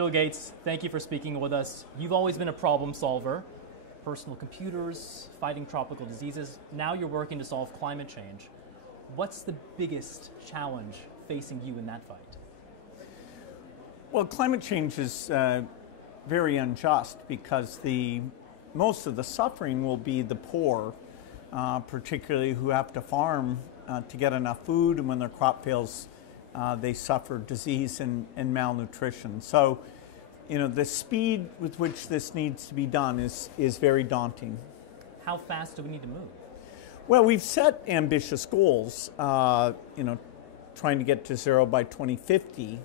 Bill Gates, thank you for speaking with us. You've always been a problem solver. Personal computers, fighting tropical diseases. Now you're working to solve climate change. What's the biggest challenge facing you in that fight? Well, climate change is very unjust because most of the suffering will be the poor, particularly who have to farm to get enough food, and when their crop fails, they suffer disease and malnutrition. So, the speed with which this needs to be done is very daunting. How fast do we need to move? Well, we've set ambitious goals, trying to get to zero by 2050.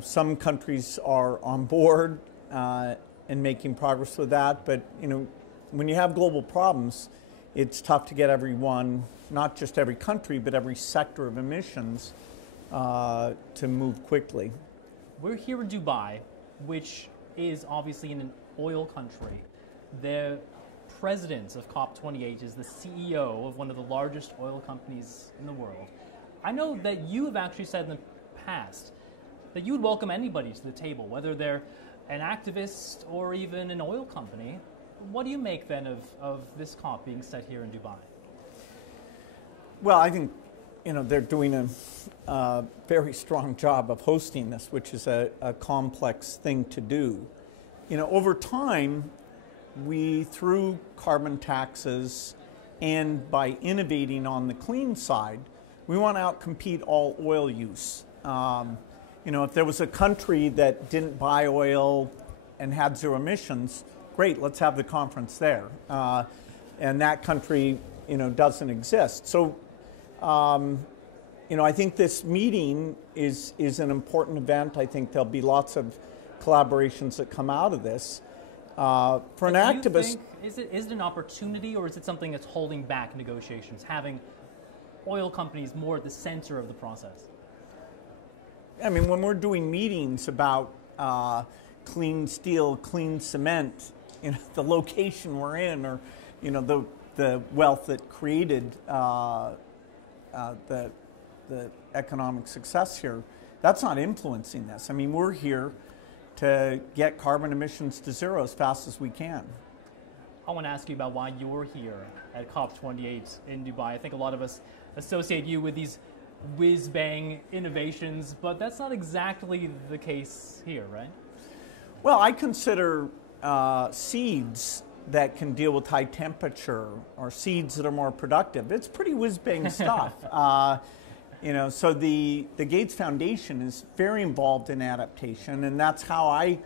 Some countries are on board and making progress with that, but, when you have global problems, it's tough to get everyone, not just every country, but every sector of emissions to move quickly. We're here in Dubai, which is obviously in an oil country. The president of COP28 is the CEO of one of the largest oil companies in the world. I know that you have actually said in the past that you would welcome anybody to the table, whether they're an activist or even an oil company. What do you make then of this COP being set here in Dubai? Well, I think they're doing a very strong job of hosting this, which is a complex thing to do. Over time, through carbon taxes and by innovating on the clean side, we want to outcompete all oil use. If there was a country that didn't buy oil and had zero emissions, great, let's have the conference there. And that country, doesn't exist. So, I think this meeting is an important event. I think there'll be lots of collaborations that come out of this. For an activist, is it an opportunity, or is it something that's holding back negotiations, having oil companies more at the center of the process? I mean, when we're doing meetings about clean steel, clean cement, the location we're in, or the wealth that created the economic success here, that's not influencing this. I mean, we're here to get carbon emissions to zero as fast as we can. I want to ask you about why you're here at COP28 in Dubai. I think a lot of us associate you with these whiz-bang innovations, but that's not exactly the case here, right? Well, I consider seeds that can deal with high temperature or seeds that are more productive. It's pretty whiz-bang stuff. So the Gates Foundation is very involved in adaptation, and that's how I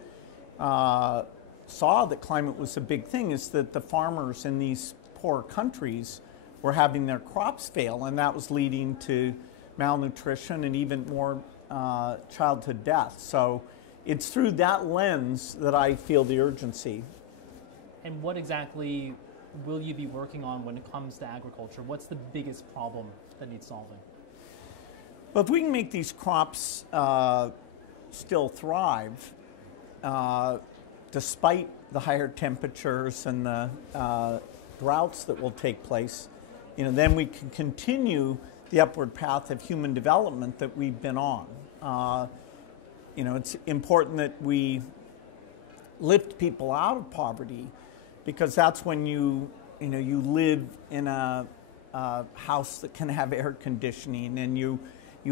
saw that climate was a big thing, is that the farmers in these poor countries were having their crops fail, and that was leading to malnutrition and even more childhood death. So it's through that lens that I feel the urgency. And what exactly will you be working on when it comes to agriculture? What's the biggest problem that needs solving? Well, if we can make these crops still thrive, despite the higher temperatures and the droughts that will take place, then we can continue the upward path of human development that we've been on. It's important that we lift people out of poverty, because that's when you live in a house that can have air conditioning, and you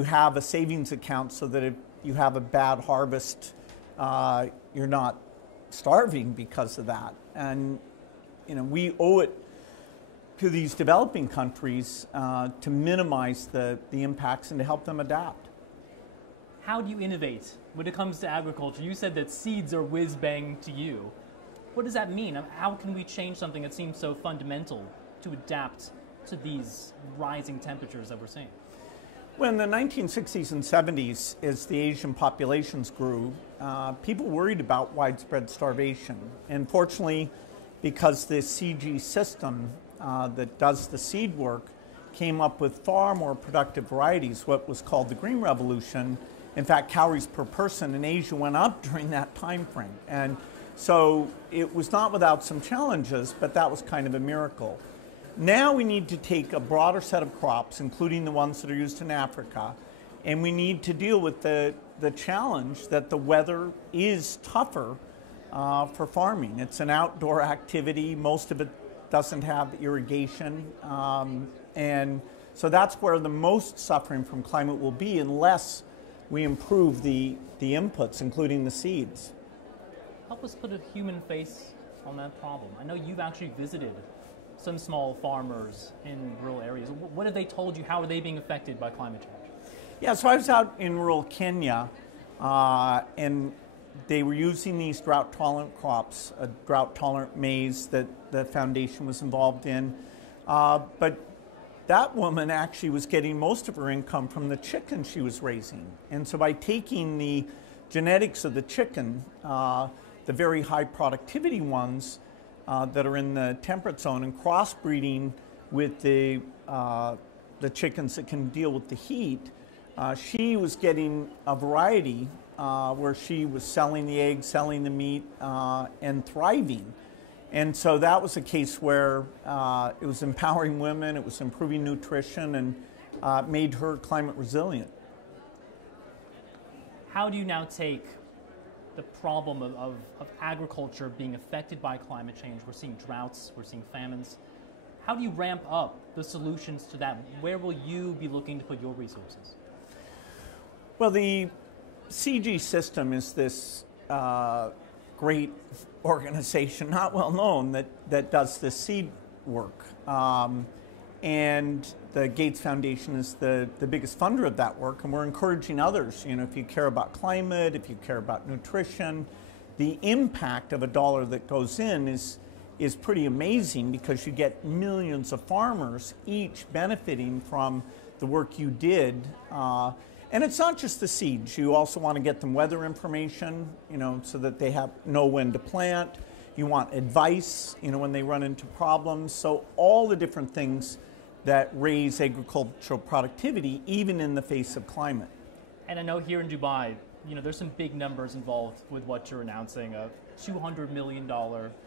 have a savings account so that if you have a bad harvest, you're not starving because of that. And we owe it to these developing countries to minimize the impacts and to help them adapt. How do you innovate when it comes to agriculture? You said that seeds are whiz-bang to you. What does that mean? How can we change something that seems so fundamental to adapt to these rising temperatures that we're seeing? Well, in the 1960s and 70s, as the Asian populations grew, people worried about widespread starvation. And fortunately, because the CG system that does the seed work came up with far more productive varieties, what was called the Green Revolution. In fact, calories per person in Asia went up during that time frame. And so it was not without some challenges, but that was kind of a miracle. Now we need to take a broader set of crops, including the ones that are used in Africa, And we need to deal with the challenge that the weather is tougher for farming. It's an outdoor activity. Most of it doesn't have irrigation. And so that's where the most suffering from climate will be unless we improve the inputs, including the seeds. Help us put a human face on that problem. I know you've actually visited some small farmers in rural areas. What have they told you? How are they being affected by climate change? Yeah, so I was out in rural Kenya, and they were using these drought-tolerant crops, a drought-tolerant maize that the foundation was involved in. But that woman actually was getting most of her income from the chicken she was raising. And so by taking the genetics of the chicken, the very high productivity ones that are in the temperate zone, and crossbreeding with the chickens that can deal with the heat, she was getting a variety where she was selling the eggs, selling the meat, and thriving. And so that was a case where it was empowering women, it was improving nutrition, and made her climate resilient. How do you now take the problem of agriculture being affected by climate change? We're seeing droughts, we're seeing famines. How do you ramp up the solutions to that? Where will you be looking to put your resources? Well, the CG system is this great organization, not well known, that does this seed work. And the Gates Foundation is the biggest funder of that work, and we're encouraging others. You know, if you care about climate, if you care about nutrition, the impact of a dollar that goes in is pretty amazing, because you get millions of farmers each benefiting from the work you did. And it's not just the seeds. You also want to get them weather information, you know, so that they know when to plant. You want advice, you know, when they run into problems. So all the different things that raise agricultural productivity, even in the face of climate. And I know here in Dubai, you know, there's some big numbers involved with what you're announcing, a $200 million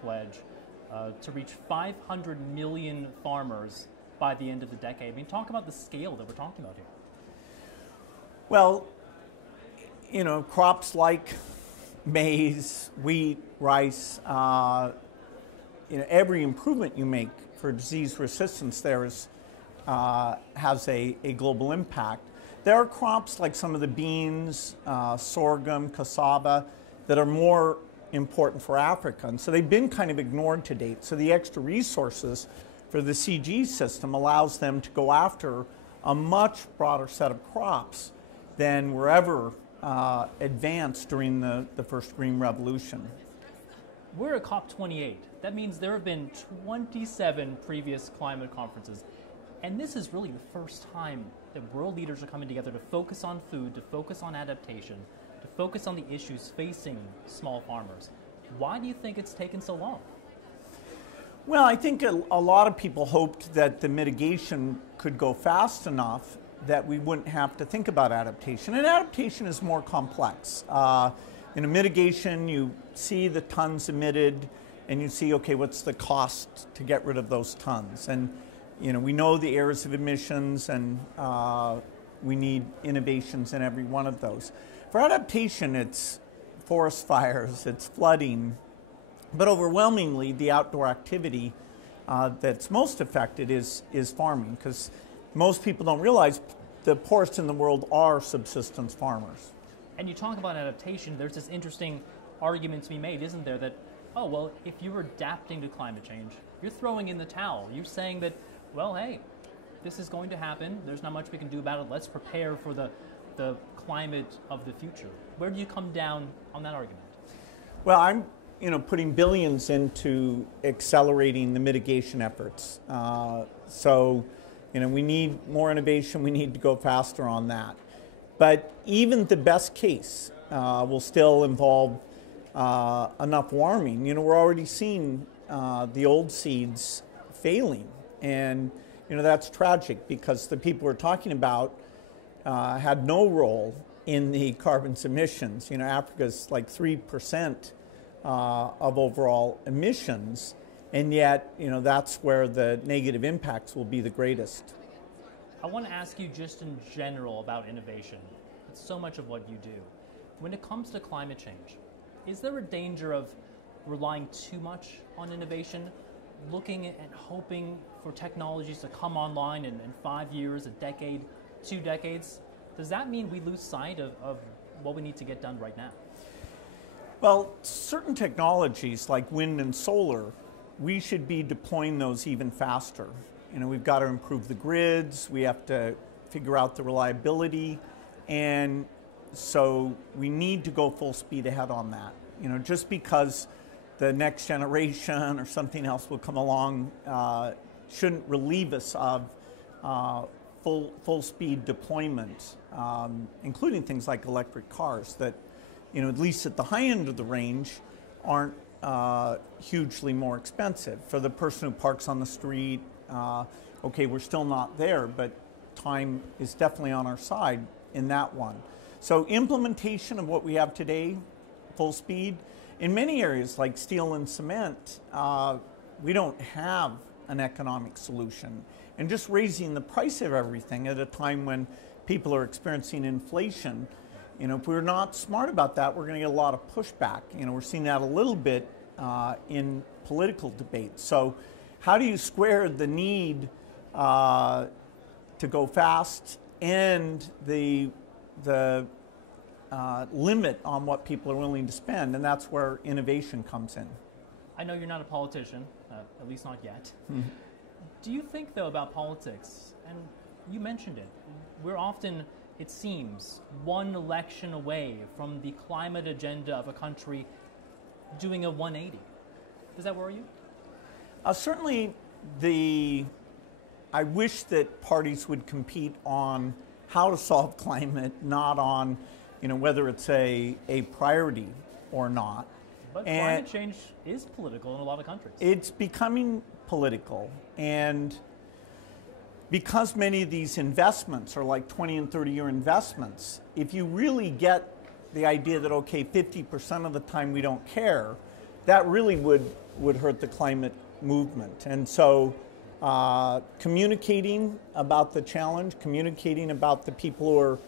pledge to reach 500 million farmers by the end of the decade. I mean, talk about the scale that we're talking about here. Well, you know, crops like maize, wheat, rice, you know, every improvement you make for disease resistance there has a global impact. There are crops like some of the beans, sorghum, cassava, that are more important for Africa, and so they've been kind of ignored to date. So the extra resources for the CG system allows them to go after a much broader set of crops than were ever advanced during the first Green Revolution. We're at COP28. That means there have been 27 previous climate conferences. And this is really the first time that world leaders are coming together to focus on food, to focus on adaptation, to focus on the issues facing small farmers. Why do you think it's taken so long? Well, I think a lot of people hoped that the mitigation could go fast enough that we wouldn't have to think about adaptation. And adaptation is more complex. In a mitigation, you see the tons emitted, and you see, okay, what's the cost to get rid of those tons? And you know, we know the areas of emissions, and we need innovations in every one of those. For adaptation, it's forest fires, it's flooding, but overwhelmingly the outdoor activity that's most affected is farming, because most people don't realize the poorest in the world are subsistence farmers. And you talk about adaptation, there's this interesting argument to be made, isn't there, that, oh, well, if you're adapting to climate change, you're throwing in the towel. You're saying that, well, hey, this is going to happen. There's not much we can do about it. Let's prepare for the climate of the future. Where do you come down on that argument? Well, I'm putting billions into accelerating the mitigation efforts. So we need more innovation. We need to go faster on that. But even the best case will still involve enough warming. We're already seeing the old seeds failing. And, that's tragic, because the people we're talking about had no role in the carbon's emissions. Africa's like 3% of overall emissions, and yet, that's where the negative impacts will be the greatest. I want to ask you just in general about innovation. It's so much of what you do. When it comes to climate change, is there a danger of relying too much on innovation, looking and hoping for technologies to come online in 5 years, a decade, 2 decades? Does that mean we lose sight of what we need to get done right now? Well, certain technologies like wind and solar, we should be deploying those even faster. We've got to improve the grids, we have to figure out the reliability, and so we need to go full speed ahead on that. Just because the next generation or something else will come along shouldn't relieve us of full speed deployment, including things like electric cars that, at least at the high end of the range, aren't hugely more expensive. For the person who parks on the street, okay, we're still not there, but time is definitely on our side in that one. So implementation of what we have today, full speed. In many areas like steel and cement, we don't have an economic solution. And just raising the price of everything at a time when people are experiencing inflation, if we're not smart about that, we're going to get a lot of pushback. We're seeing that a little bit in political debate. So how do you square the need to go fast and the limit on what people are willing to spend? And that's where innovation comes in. I know you're not a politician, at least not yet. Mm-hmm. Do you think, though, about politics, and you mentioned it, we're often, it seems, one election away from the climate agenda of a country doing a 180. Does that worry you? Certainly, I wish that parties would compete on how to solve climate, not on, whether it's a priority or not. But climate change is political in a lot of countries. It's becoming political, and because many of these investments are like 20 and 30-year investments, if you really get the idea that, okay, 50% of the time we don't care, that really would hurt the climate movement. And so communicating about the challenge, communicating about the people who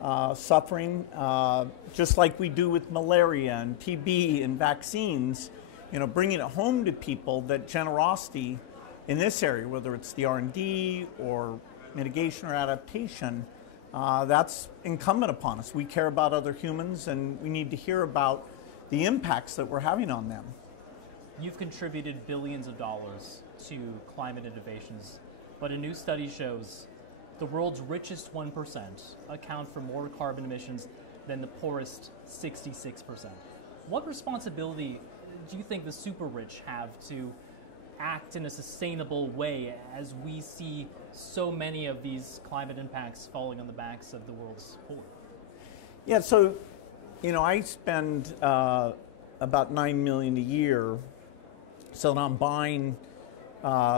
are suffering, just like we do with malaria and TB and vaccines, bringing it home to people that generosity in this area, whether it's the R&D or mitigation or adaptation, that's incumbent upon us. We care about other humans, and we need to hear about the impacts that we're having on them. You've contributed billions of dollars to climate innovations, but a new study shows the world's richest 1% account for more carbon emissions than the poorest 66%. What responsibility do you think the super rich have to act in a sustainable way as we see so many of these climate impacts falling on the backs of the world's poor? Yeah, so, I spend about $9 million a year, so I'm buying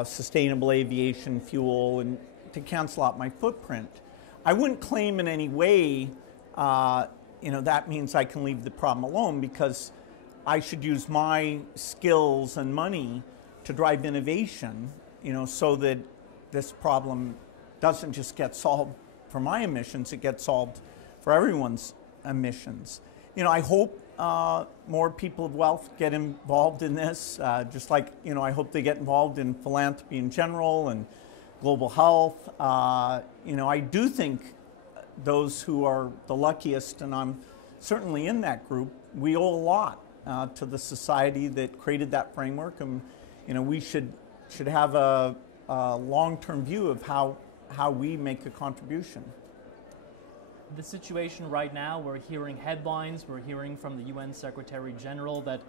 sustainable aviation fuel and to cancel out my footprint. I wouldn't claim in any way, that means I can leave the problem alone, because I should use my skills and money to drive innovation, so that this problem doesn't just get solved for my emissions, it gets solved for everyone's emissions. I hope more people of wealth get involved in this, just like, I hope they get involved in philanthropy in general and global health. I do think those who are the luckiest, and I'm certainly in that group, we owe a lot to the society that created that framework, and we should have a long-term view of how we make a contribution. The situation right now, we're hearing headlines, we're hearing from the UN Secretary General that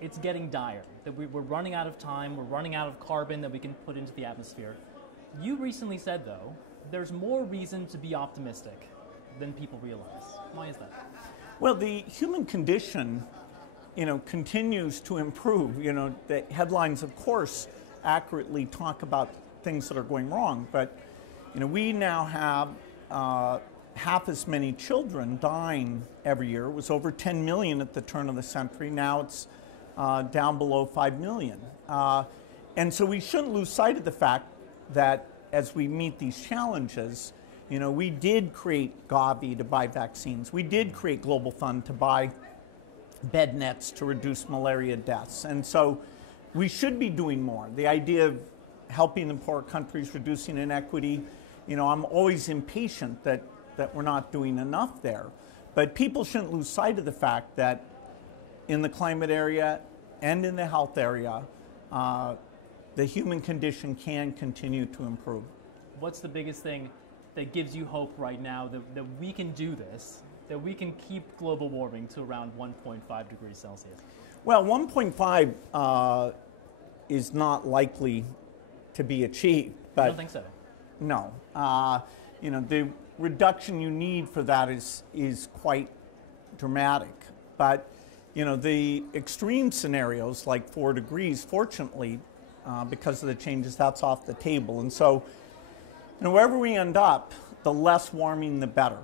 it's getting dire, that we're running out of time, we're running out of carbon that we can put into the atmosphere. You recently said, though, there's more reason to be optimistic than people realize. Why is that? Well, the human condition, continues to improve. The headlines, of course, accurately talk about things that are going wrong, but, we now have half as many children dying every year. It was over 10 million at the turn of the century. Now it's down below 5 million. And so we shouldn't lose sight of the fact that as we meet these challenges, we did create Gavi to buy vaccines. We did create Global Fund to buy bed nets to reduce malaria deaths. And so we should be doing more. The idea of helping the poor countries, reducing inequity, I'm always impatient that we're not doing enough there. But people shouldn't lose sight of the fact that in the climate area and in the health area, the human condition can continue to improve. What's the biggest thing that gives you hope right now that we can do this, that we can keep global warming to around 1.5 degrees Celsius? Well, 1.5 is not likely to be achieved. But I don't think so. No. The reduction you need for that is quite dramatic. But, the extreme scenarios like 4 degrees, fortunately, because of the changes, that's off the table. And so, wherever we end up, the less warming, the better.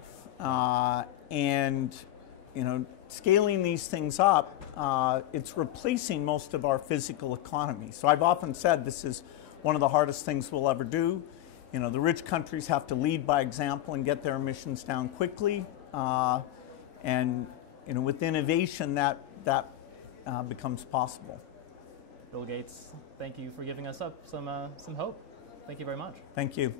Scaling these things up, it's replacing most of our physical economy. So I've often said this is one of the hardest things we'll ever do. The rich countries have to lead by example and get their emissions down quickly. With innovation, that becomes possible. Bill Gates, thank you for giving us some hope. Thank you very much. Thank you.